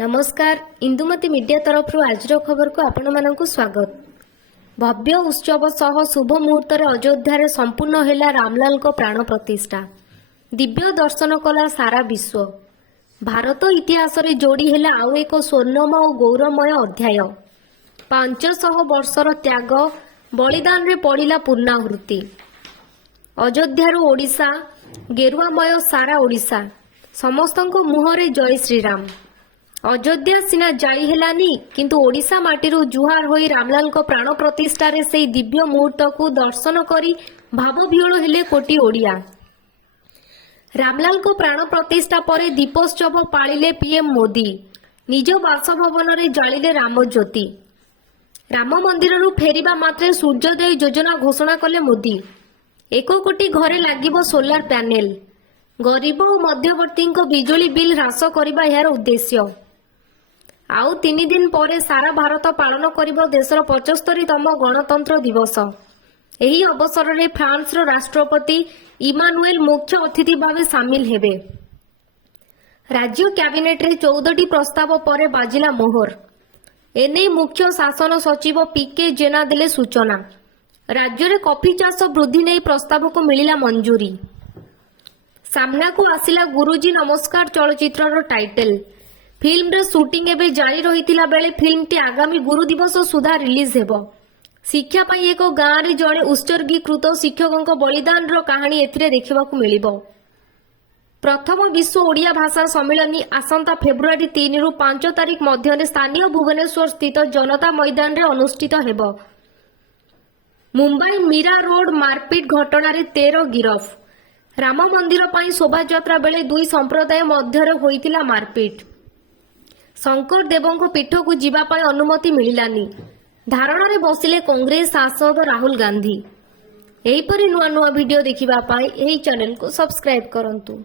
नमस्कार इंदुमती मीडिया तरफ आज खबर को आपण मानक स्वागत। भव्य उत्सव सह शुभ मुहूर्त अयोध्या संपूर्ण है रामलाल को प्राण प्रतिष्ठा। दिव्य दर्शन कला सारा विश्व। भारत इतिहास रे जोड़ी है आउ एक स्वर्णमय और गौरवमय अध्याय। 500 वर्षर त्याग बलिदान रे पड़िला पूर्णाहुति। अयोध्या ओडिशा गेरुआमय सारा ओडिशा समस्तंको मुहरे जय श्रीराम। अयोध्या सिना जाई हेलानी किंतु ओडिशा माटीरू जुहार होई रामलाल को प्राण प्रतिष्ठा रे से दिव्य मुहूर्त को दर्शन करी भाव विहल हेले कोटी ओडिया। रामलाल को प्राण प्रतिष्ठा पर दीपोत्सव पालिले पीएम मोदी। निज बासभवन रे जालिले राम ज्योति। राम मंदिर फेरिबा मात्रे सूर्योदय योजना घोषणा कले मोदी। 1 कोटी घरे लागिबो सोलार पैनेल। गरीब और मध्यवर्ती बिजुली बिल ह्रास करबा यार उद्देश्य। आउ 3 दिन पर सारा भारत पालन करिबो देशर 75तम गणतंत्र दिवस। एही अवसर में फ्रांस राष्ट्रपति इमानुएल मुख्य अतिथि भाव सामिल हेबे। राज्य कैबिनेट रे 14टी प्रस्ताव पर बाजिला मोहर। एने मुख्य शासन सचिव पीके जेना देले सूचना। राज्य में कॉफी चाष वृद्धि नहीं प्रस्ताव को मिलिला मंजूरी। सामना को आसिला गुरुजी नमस्कार चलचित्र टाइटल। फिल्म रे शूटिंग एबे जारी रहितिला बेले फिल्म टी आगामी गुरु दिवस सुधा रिलीज हेबो। शिक्षा पाई एक गाँव रे जड़े उत्सर्गीकृत शिक्षकों बलिदान रो कहानी एथिरे देखिबाकू मिलिबो। प्रथम विश्व ओडिया भाषा सम्मेलन आसंता फेब्रुआरी 3 रु 5 तारिख मध्य स्थानीय भुवनेश्वर स्थित जनता मैदान रे अनुष्ठित हेबो। मुंबई मीरा रोड मारपीट घटना रे 13 गिरफ। राम मंदिर पर शोभा यात्रा बेले 2 संप्रदाय मध्य होइतिला मारपीट। शंकर देवों पीठ को जीवापाई अनुमति मिलानी। धारणा रे बसिले कांग्रेस सांसद राहुल गांधी। एहीपरि नुआ नुआ वीडियो देखिबा पाई एही चैनल को सब्सक्राइब करंतु।